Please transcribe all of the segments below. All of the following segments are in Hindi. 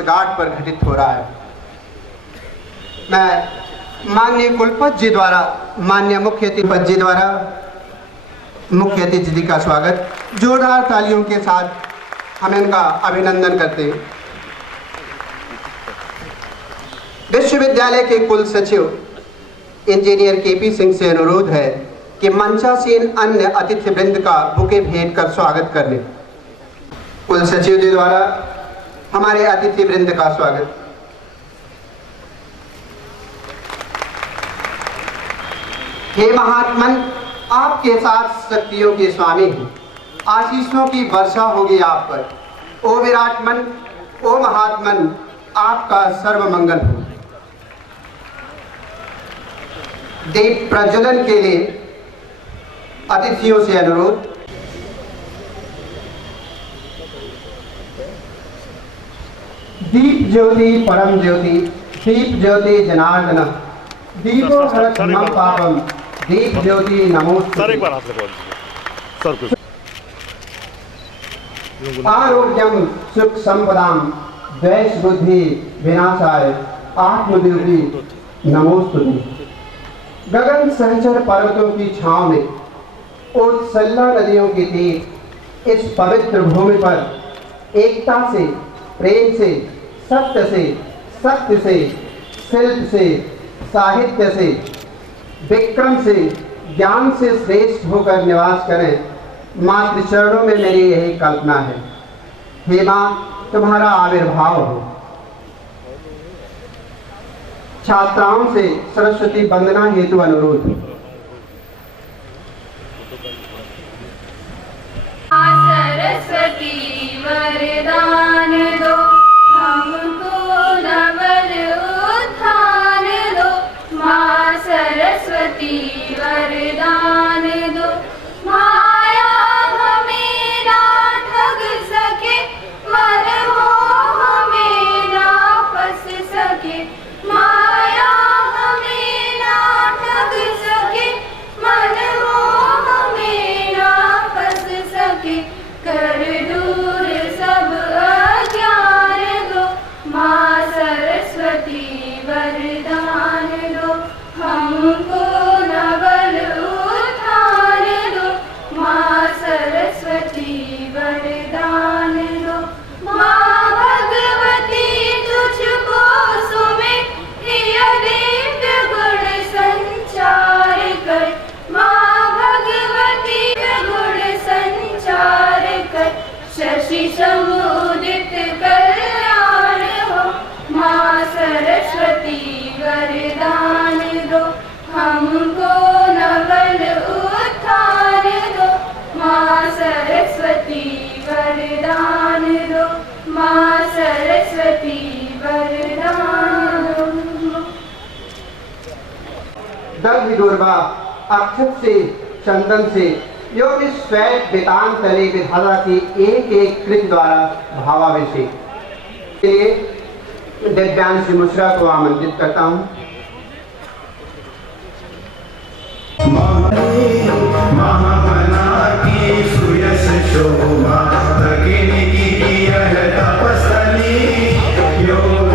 घाट पर घटित हो रहा है। मैं माननीय कुलपति जी द्वारा, माननीय मुख्य अतिथि जी द्वारा मुख्य अतिथि जी का स्वागत जोरदार तालियों के साथ हम इनका अभिनंदन करते हैं। विश्वविद्यालय के कुल सचिव इंजीनियर केपी सिंह से अनुरोध है कि मंचासीन अन्य अतिथि वृंद का बुके भेंट कर स्वागत करने। कुल सचिव जी द्वारा हमारे अतिथि वृंद का स्वागत। हे महात्मन, आपके साथ शक्तियों के स्वामी हैं, आशीषों की वर्षा होगी आप पर। ओ विराटमन, ओ महात्मन, आपका सर्व मंगल हो। दीप प्रज्वलन के लिए अतिथियों से अनुरोध। दीप ज्योति परम ज्योति, दीप ज्योति जनार्दन, दीपो हरत मम पापम, दीप ज्योति नमोस्तुते। सर एक बार हाथ लगाओ सर। आरोग्यम सुख संपदाम, द्वेष बुद्धि विनाशाय, आत्मद्योति नमोस्तुते। गगन सहचर पर्वतों की छांव में, उत्सल्ला नदियों के तीर, इस पवित्र भूमि पर एकता से, प्रेम से, सत्य से, सत्य से, शिल्प से, साहित्य से, विक्रम से, ज्ञान से श्रेष्ठ होकर निवास करें। मातृ चरणों में मेरी यही कल्पना है। हे माँ, तुम्हारा आविर्भाव हो। छात्राओं से सरस्वती वंदना हेतु अनुरोध। सरस्वती वरदान दो, हमको नवल उत्थान दो। माँ सरस्वती वरदान दो, माया हमें ना ठग सके, मन मोह हमें ना फंस सके। माया हमें ना ठग सके, मन मोह हमें ना फंस सके। कर दूर सब अज्ञान दो, माँ सरस्वती वरदान दो। हमको नवल उत्थान दो, माँ सरस्वती वरदान दो। माँ भगवती तुझको सुमे, प्रिय दिव्य गुण संचार कर। माँ भगवती गुण संचार कर, शशि समुदित कल्याण हो। माँ सरस्वती वरदान दो, हमको नवल उत्थान दो। माँ सरस्वती वरदान दो, माँ सरस्वती वरदान दो। दग्ध दुर्वा अक्षत से, चंदन से, यो इस श्वेत वेतान तले विधाता की एक एक कृत द्वारा भावाभिषेक के लिए दिव्यांश मिश्रा को आमंत्रित करता हूँ। महामना की सुयश शोभा, भगिनी की यह तपस्थली, योग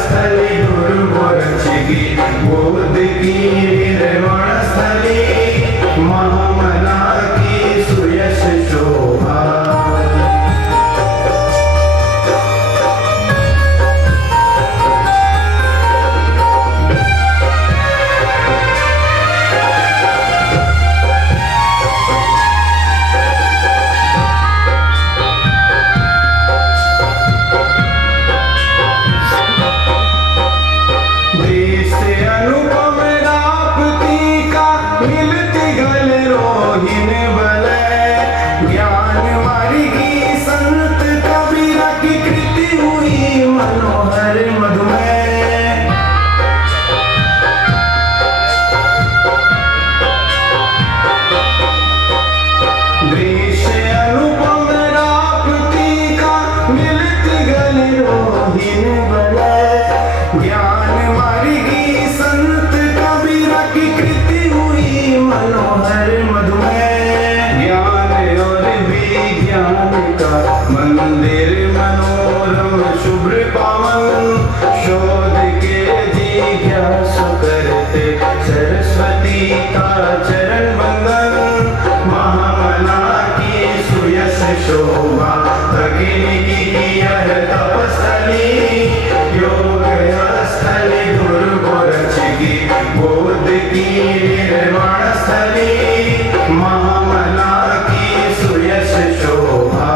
स्थली गुरुवरचिगी, बोध की निर्वाण स्थली। महामना की सुयश शोभा। सरस्वती का चरण वंदन, महामना की सुयश शोभा, भगिनी की यह तपस्थली, योग स्थली गुरु गोरक्ष की, बोध की निर्वाण स्थली, महामना की सुयश शोभा।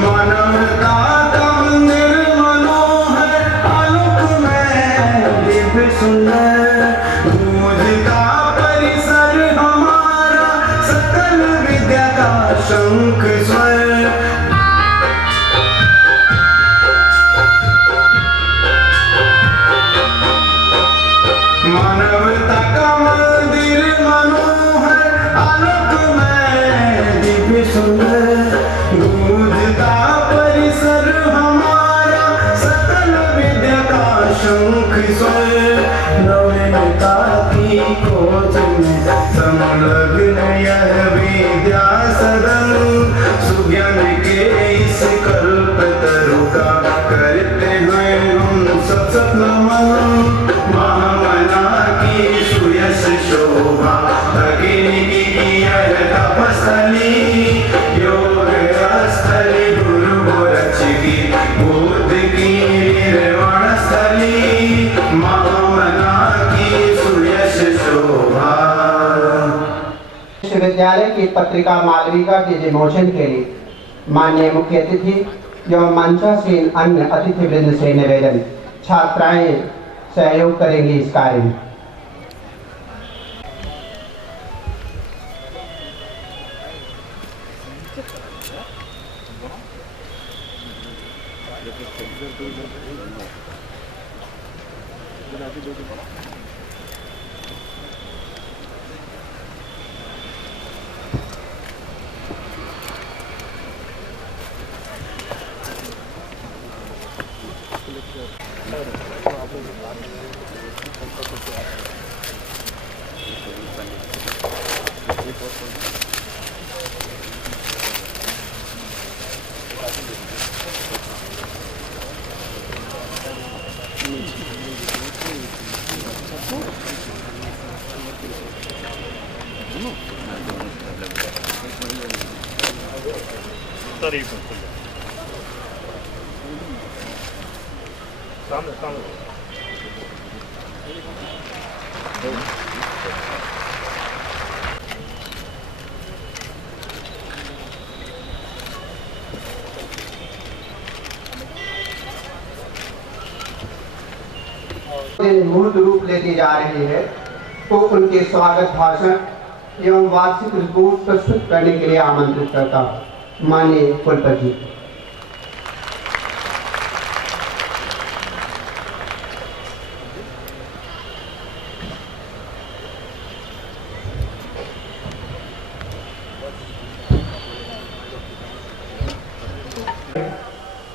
मानवता का मंदिर मनोहर, आलोक में दिव्य सुंदर, गूंज का परिसर हमारा, सकल विद्या का शंख स्वर। मानवता का मंदिर मनोहर, आलोक में दिव्य सुंदर, गूंजता परिसर हमारा, सकल विद्या का शंख स्वर। नवीनता की खोज में संलग्न यह विद्या सदन, सुज्ञान के इस कल्प तरु का करते हैं हम सब नमन, महामना की सुयश शोभा, भगिनी की यह तपस्थली, योग स्थली गुरु गोरक्ष की, बोध की निर्वाण स्थली, महामना की सुयश शोभा। विश्वविद्यालय की पत्रिका मालविका के विमोचन के लिए माननीय मुख्य अतिथि एवं मंचासीन अन्य अतिथिवृंद से निवेदन, छात्राएं सहयोग करेंगी इस कार्य में। सामने सामने मूर्त रूप लेती जा रही है, तो उनके स्वागत भाषण एवं वार्षिक रिपोर्ट प्रस्तुत करने के लिए आमंत्रित करता हूं। माननीय कुलपति।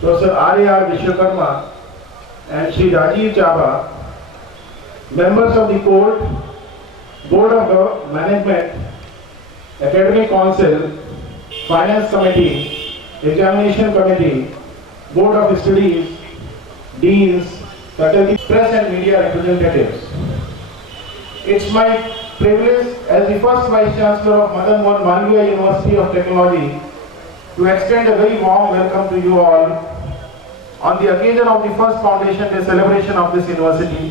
Professor R.A.R. Vishwakarma and Shri Rajiv Chaba, members of the court, Board of Management, Academic Council, Finance Committee, Examination Committee, Board of Studies, Deans, faculty, press and media representatives. It's my privilege as the first Vice Chancellor of Madan Mohan Malviya University of Technology to extend a very warm welcome to you all on the occasion of the first Foundation Day celebration of this university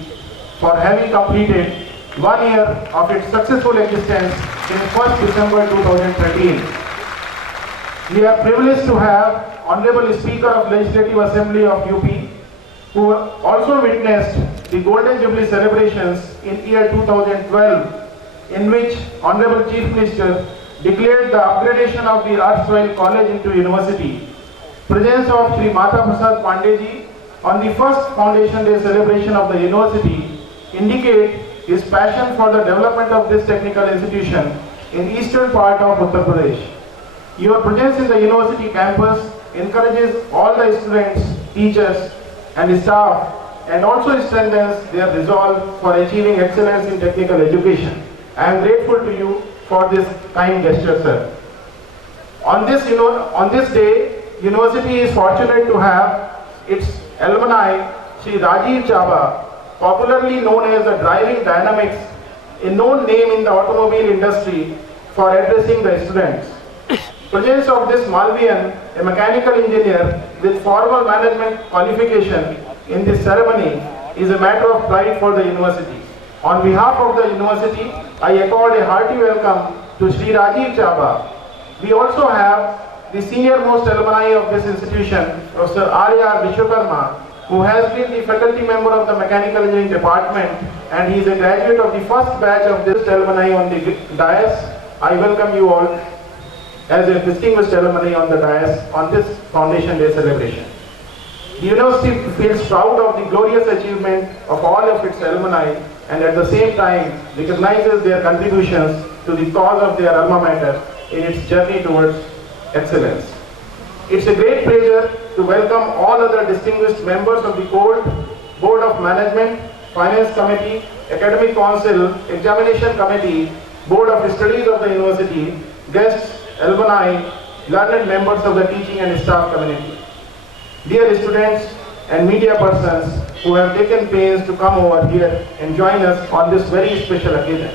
for having completed 1 year of its successful existence in 1st December 2013. We are privileged to have Honorable Speaker of Legislative Assembly of UP, who also witnessed the Golden Jubilee celebrations in year 2012, in which Honorable Chief Minister declared the upgradation of the erstwhile college into university. Presence of Sri Mata Prasad Pandeji on the first Foundation Day celebration of the university indicate his passion for the development of this technical institution in eastern part of Uttar Pradesh. Your presence in the university campus encourages all the students, teachers and staff and also strengthens their resolve for achieving excellence in technical education. I am grateful to you for this kind gesture, sir. On this day, university is fortunate to have its alumni, Shri Rajiv Chaba, popularly known as the driving dynamics, a known name in the automobile industry, for addressing the students. Presence of this Malvian, a mechanical engineer with formal management qualification in this ceremony, is a matter of pride for the university. On behalf of the university, I accord a hearty welcome to Shri Rajiv Chaba. We also have the senior most alumni of this institution, Professor R.A.R. Vishwakarma, who has been the faculty member of the Mechanical Engineering Department, and he is a graduate of the first batch of this alumni on the dais. I welcome you all as a distinguished alumni on the dais on this Foundation Day celebration. The university feels proud of the glorious achievement of all of its alumni, and at the same time recognizes their contributions to the cause of their alma mater in its journey towards excellence. It's a great pleasure to welcome all other distinguished members of the Board of Management, Finance Committee, Academic Council, Examination Committee, Board of Studies of the University, guests, alumni, learned members of the teaching and staff community. Dear students and media persons who have taken pains to come over here and join us on this very special occasion.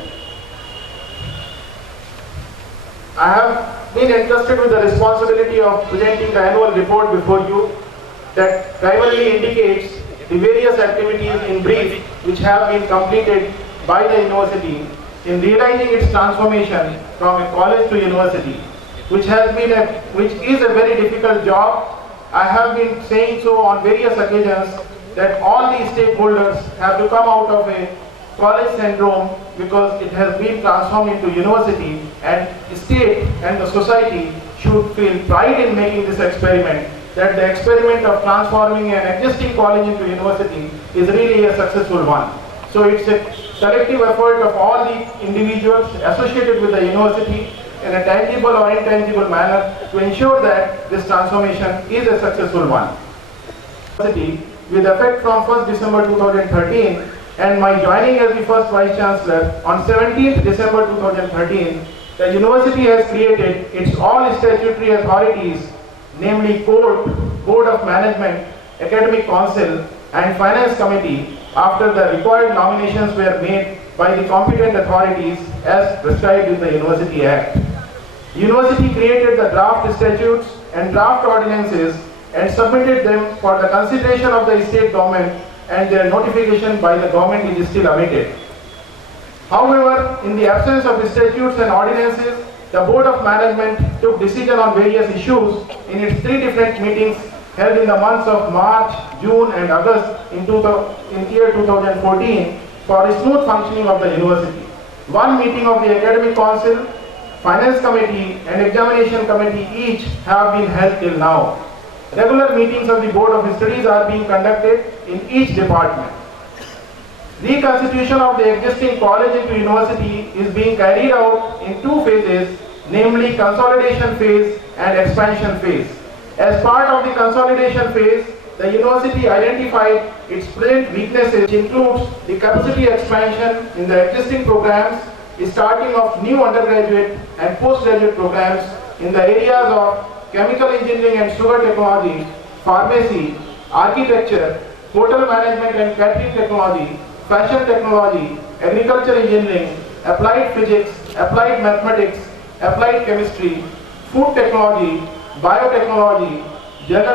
I have been entrusted with the responsibility of presenting the annual report before you that primarily indicates the various activities in brief which have been completed by the university in realizing its transformation from a college to university, which is a very difficult job. I have been saying so on various occasions that all the stakeholders have to come out of a college syndrome because it has been transformed into university, and the state and the society should feel pride in making this experiment, that the experiment of transforming an existing college into university is really a successful one. So it's a collective effort of all the individuals associated with the university in a tangible or intangible manner to ensure that this transformation is a successful one. With effect from 1st December 2013 and my joining as the first Vice Chancellor on 17th December 2013, the university has created its all statutory authorities, namely Court, Board of Management, Academic Council and Finance Committee, after the required nominations were made by the competent authorities as prescribed in the University Act. The university created the draft statutes and draft ordinances and submitted them for the consideration of the state government, and their notification by the government is still awaited. However, in the absence of statutes and ordinances, the Board of Management took decision on various issues in its 3 different meetings held in the months of March, June and August in year 2014 for a smooth functioning of the university. One meeting of the Academic Council, Finance Committee and Examination Committee each have been held till now. Regular meetings of the Board of Studies are being conducted in each department. Reconstitution of the existing college into university is being carried out in 2 phases, namely consolidation phase and expansion phase. As part of the consolidation phase, the university identified its present weaknesses, which includes the capacity expansion in the existing programs, starting of new undergraduate and postgraduate programs in the areas of chemical engineering and sugar technology, pharmacy, architecture, hotel management and catering technology, fashion technology, agriculture engineering, applied physics, applied mathematics, applied chemistry, food technology, biotechnology, general